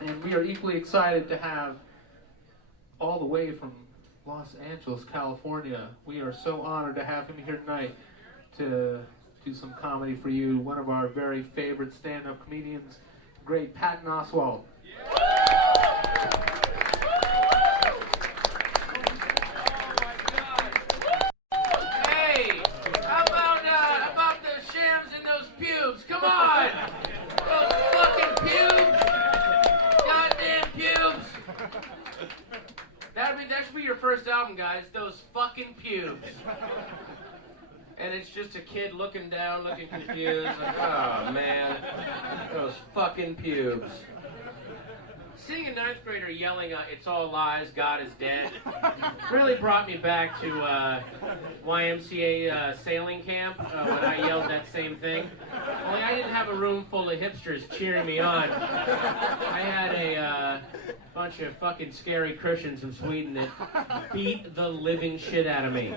And we are equally excited to have, all the way from Los Angeles, California, we are so honored to have him here tonight to do some comedy for you. One of our very favorite stand-up comedians, great Patton Oswalt. Come on! Those fucking pubes! Goddamn pubes! That should be your first album, guys. Those fucking pubes. And it's just a kid looking down, looking confused. Like, oh, man. Those fucking pubes. Seeing a ninth grader yelling, it's all lies, God is dead, really brought me back to YMCA sailing camp when I yelled that same thing. Only I didn't have a room full of hipsters cheering me on. I had a bunch of fucking scary Christians from Sweden that beat the living shit out of me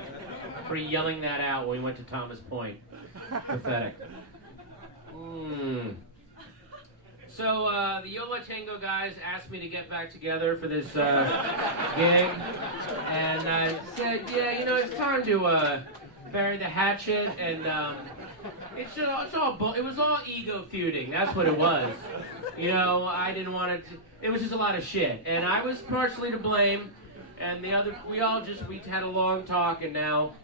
for yelling that out when we went to Thomas Point. Pathetic. So, the Yola Tango guys asked me to get back together for this gig, and I said, yeah, you know, it's time to bury the hatchet, and it was all ego feuding. That's what it was. You know, I didn't want it to, it was just a lot of shit, and I was partially to blame, and we had a long talk, and now,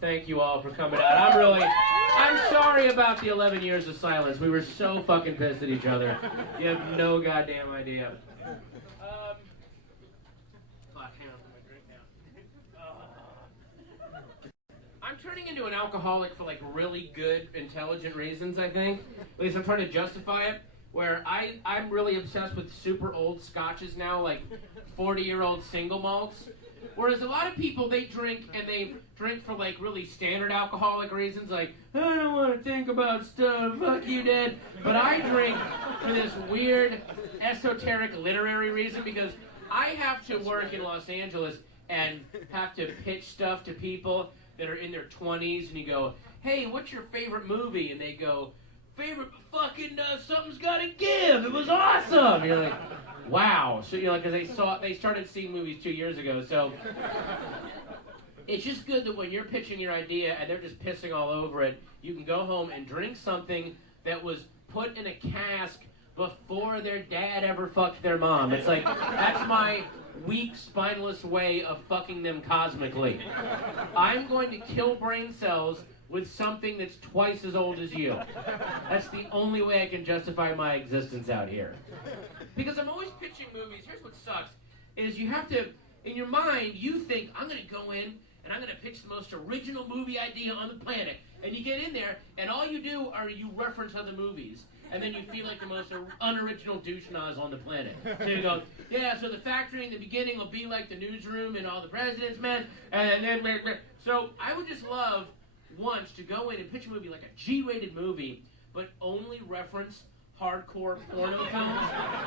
thank you all for coming out. I'm sorry about the 11 years of silence. We were so fucking pissed at each other. You have no goddamn idea. I'm turning into an alcoholic for like really good, intelligent reasons, I think. At least I'm trying to justify it. Where I'm really obsessed with super old scotches now, like 40-year-old single malts. Whereas a lot of people, they drink for like really standard alcoholic reasons, like, I don't want to think about stuff, fuck you, Dad. But I drink for this weird, esoteric, literary reason, because I have to work in Los Angeles and have to pitch stuff to people that are in their 20s, and you go, hey, what's your favorite movie? And they go, favorite fucking Something's Gotta Give. It was awesome. And you're like, wow. So, you know, because they started seeing movies 2 years ago. So it's just good that when you're pitching your idea and they're just pissing all over it, you can go home and drink something that was put in a cask before their dad ever fucked their mom. It's like, that's my weak, spineless way of fucking them cosmically. I'm going to kill brain cells with something that's twice as old as you. That's the only way I can justify my existence out here. Because I'm always pitching movies. Here's what sucks, is you have to, in your mind, you think, I'm going to go in and I'm going to pitch the most original movie idea on the planet. And you get in there, and all you do are you reference other movies. And then you feel like the most unoriginal douche-noz on the planet. So you go, yeah, so the factory in the beginning will be like the newsroom and All the President's Men. And then, so I would just love once to go in and pitch a movie like a G-rated movie, but only reference hardcore porno films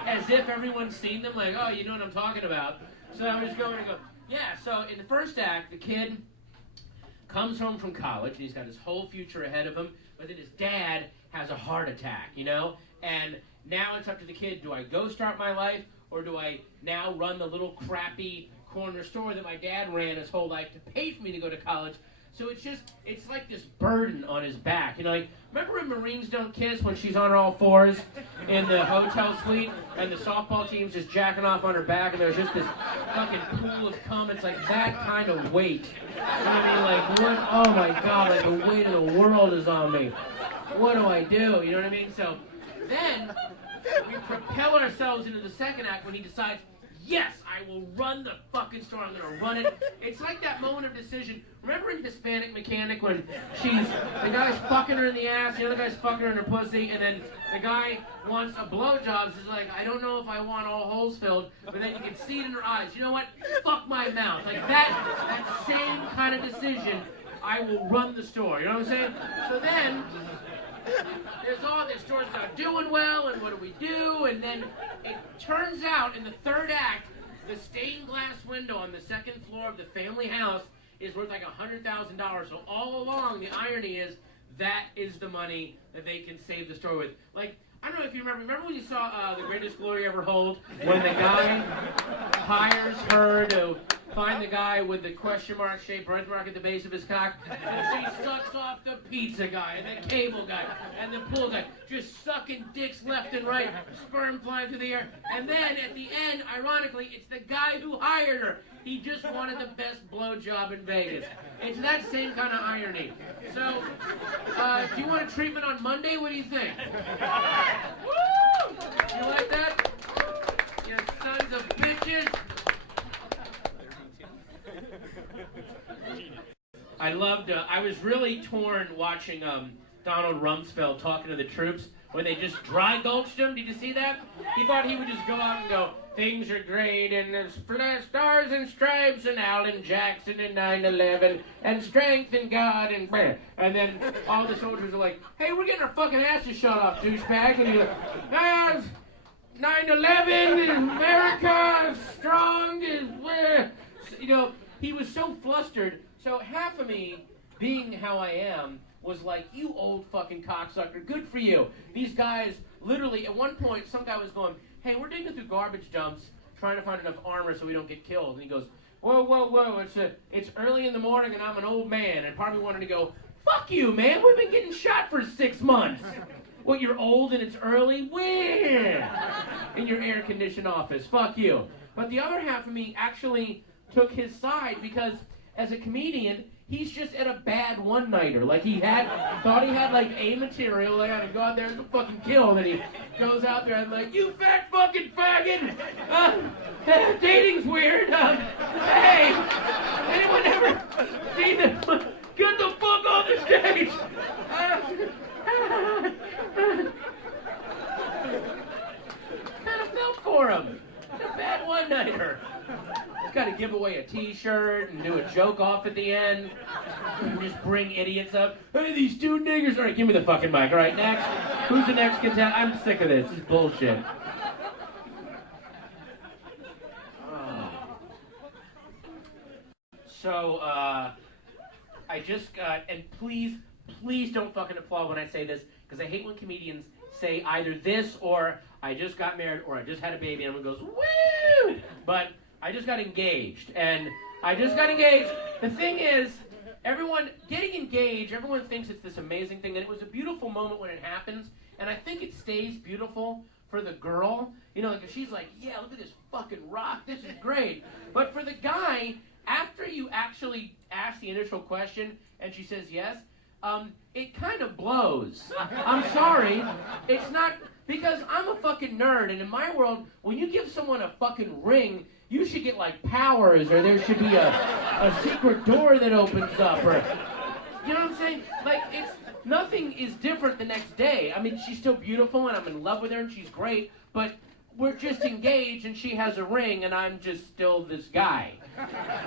as if everyone's seen them, like, oh, you know what I'm talking about. So I was going to go, yeah, so in the first act, the kid comes home from college, and he's got his whole future ahead of him, but then his dad has a heart attack, you know? And now it's up to the kid, do I go start my life, or do I now run the little crappy corner store that my dad ran his whole life to pay for me to go to college? So it's like this burden on his back. You know, like, remember in Marines Don't Kiss when she's on all fours in the hotel suite and the softball team's just jacking off on her back and there's just this fucking pool of cum? It's like that kind of weight. You know what I mean? Like, what? Oh my God, like the weight of the world is on me. What do I do? You know what I mean? So then we propel ourselves into the second act when he decides, yes, I will run the fucking store. I'm going to run it. It's like that moment of decision. Remember in Hispanic Mechanic when the guy's fucking her in the ass, the other guy's fucking her in her pussy, and then the guy wants a blowjob. She's like, I don't know if I want all holes filled, but then you can see it in her eyes. You know what? Fuck my mouth. Like that same kind of decision, I will run the store. You know what I'm saying? So then there's all this store's not doing well, and what do we do? And then it turns out in the third act, the stained glass window on the second floor of the family house is worth like $100,000. So all along, the irony is that is the money that they can save the store with. Like, I don't know if you remember when you saw The Greatest Glory Ever Hold, when the guy hires her to find the guy with the question mark shaped birthmark at the base of his cock, and she sucks off the pizza guy, and the cable guy, and the pool guy, just sucking dicks left and right, sperm flying through the air, and then at the end, ironically, it's the guy who hired her. He just wanted the best blowjob in Vegas. It's that same kind of irony. So, do you want a treatment on Monday? What do you think? Woo! You like that? You sons of bitches. I was really torn watching Donald Rumsfeld talking to the troops when they just dry gulched him. Did you see that? He thought he would just go out and go, things are great, and there's stars and stripes, and Alan Jackson, and 9/11, and strength in God, and blah. And then all the soldiers are like, hey, we're getting our fucking asses shut off, douchebag. And he's like, ah, 9/11, America, strong, is where. You know, he was so flustered. So half of me, being how I am, was like, you old fucking cocksucker, good for you. These guys, literally, at one point, some guy was going, hey, we're digging through garbage dumps, trying to find enough armor so we don't get killed. And he goes, whoa, it's early in the morning and I'm an old man. And part of me wanted to go, fuck you, man, we've been getting shot for 6 months. What, you're old and it's early? Where? In your air-conditioned office, fuck you. But the other half of me actually took his side because, as a comedian, he's just at a bad one-nighter. Like, thought he had, like, A material, like, I had to go out there and get fucking killed, and he goes out there and like, you fat fucking faggot! Dating's weird. Hey! Anyone ever see this? Get the fuck off the stage! Kind of felt for him. A bad one-nighter. Got to give away a t-shirt and do a joke off at the end. And just bring idiots up. Hey, these two niggers. All right, give me the fucking mic. All right, next. Who's the next contestant? I'm sick of this. This is bullshit. So, I just got, and please don't fucking applaud when I say this, because I hate when comedians say either this or I just got married or I just had a baby, and everyone goes, woo! But I just got engaged, and The thing is, everyone getting engaged, everyone thinks it's this amazing thing, and it was a beautiful moment when it happens, and I think it stays beautiful for the girl. You know, like, she's like, yeah, look at this fucking rock, this is great. But for the guy, after you actually ask the initial question and she says yes, it kind of blows. I'm sorry. It's not, because I'm a fucking nerd, and in my world, when you give someone a fucking ring, you should get, like, powers, or there should be a secret door that opens up, or, you know what I'm saying? Like, nothing is different the next day. I mean, she's still beautiful, and I'm in love with her, and she's great, but we're just engaged, and she has a ring, and I'm just still this guy.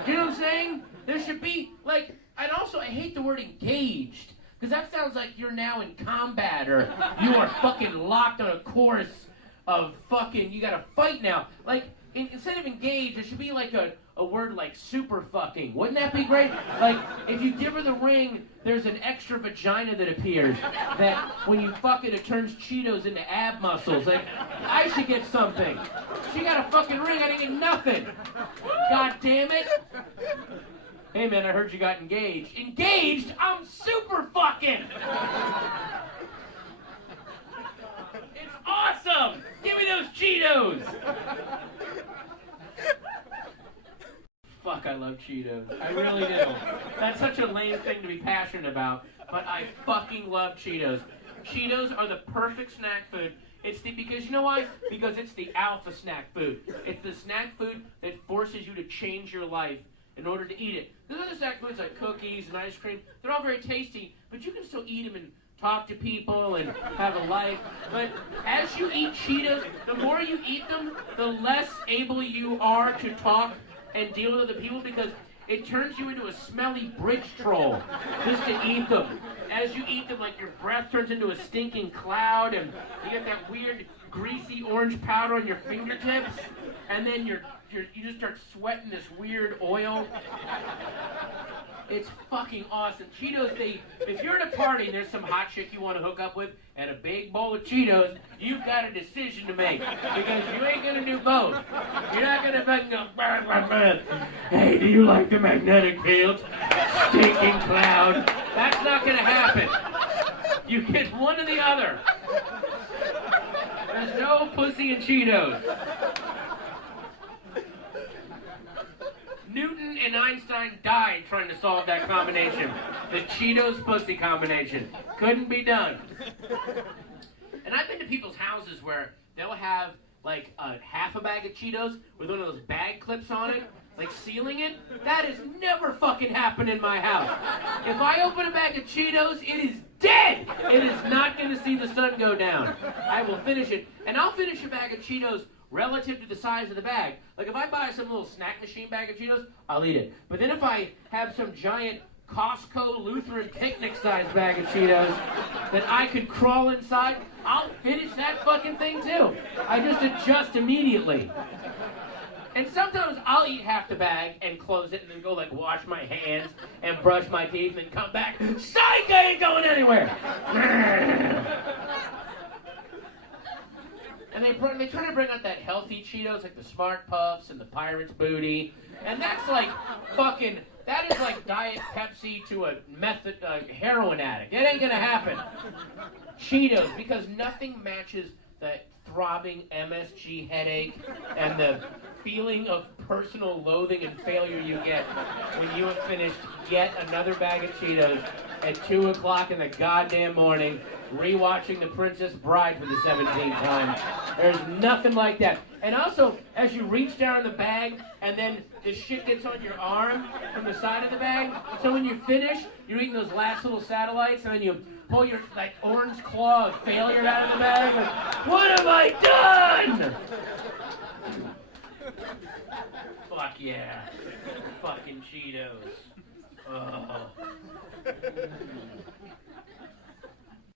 You know what I'm saying? There should be, like, and also, I hate the word engaged, because that sounds like you're now in combat, or you are fucking locked on a course of fucking, you gotta fight now. Like, instead of engaged, there should be like a word like super fucking. Wouldn't that be great? Like, if you give her the ring, there's an extra vagina that appears, that when you fuck it, it turns Cheetos into ab muscles. Like, I should get something. She got a fucking ring, I didn't get nothing. God damn it. Hey man, I heard you got engaged. Engaged? I'm super fucking! It's awesome! Give me those Cheetos! Fuck, I love Cheetos. I really do. That's such a lame thing to be passionate about, but I fucking love Cheetos. Cheetos are the perfect snack food. Because you know why? Because it's the alpha snack food. It's the snack food that forces you to change your life in order to eat it. There's other snack foods like cookies and ice cream. They're all very tasty, but you can still eat them and talk to people and have a life. But as you eat Cheetos, the more you eat them, the less able you are to talk and deal with other people, because it turns you into a smelly bridge troll just to eat them. As you eat them, like, your breath turns into a stinking cloud, and you get that weird greasy orange powder on your fingertips. and then you just start sweating this weird oil. It's fucking awesome. Cheetos, if you're at a party and there's some hot chick you want to hook up with and a big bowl of Cheetos, you've got a decision to make. Because you ain't gonna do both. You're not gonna fucking go, bah, bah, bah. Hey, do you like the magnetic field? Stinking cloud. That's not gonna happen. You get one or the other. There's no pussy in Cheetos. Newton and Einstein died trying to solve that combination. The Cheetos pussy combination. Couldn't be done. And I've been to people's houses where they'll have like half a bag of Cheetos with one of those bag clips on it, like sealing it. That has never fucking happened in my house. If I open a bag of Cheetos, it is dead. It is not going to see the sun go down. I will finish it. And I'll finish a bag of Cheetos relative to the size of the bag. Like if I buy some little snack machine bag of Cheetos, I'll eat it. But then if I have some giant Costco Lutheran picnic size bag of Cheetos that I could crawl inside, I'll finish that fucking thing too. I just adjust immediately. And sometimes I'll eat half the bag and close it and then go like wash my hands and brush my teeth and then come back. Psych, I ain't going anywhere. And they try to bring out that healthy Cheetos, like the Smart Puffs and the Pirate's Booty. And that's like fucking, that is like Diet Pepsi to a heroin addict. It ain't gonna happen. Cheetos, because nothing matches the throbbing MSG headache and the feeling of personal loathing and failure you get when you have finished yet another bag of Cheetos at 2 o'clock in the goddamn morning, rewatching The Princess Bride for the 17th time. There's nothing like that. And also, as you reach down in the bag, and then the shit gets on your arm from the side of the bag, so when you finish, you're eating those last little satellites, and then you pull your like orange claw of failure out of the bag. Like, what have I done? Fuck yeah. Fucking Cheetos. Oh.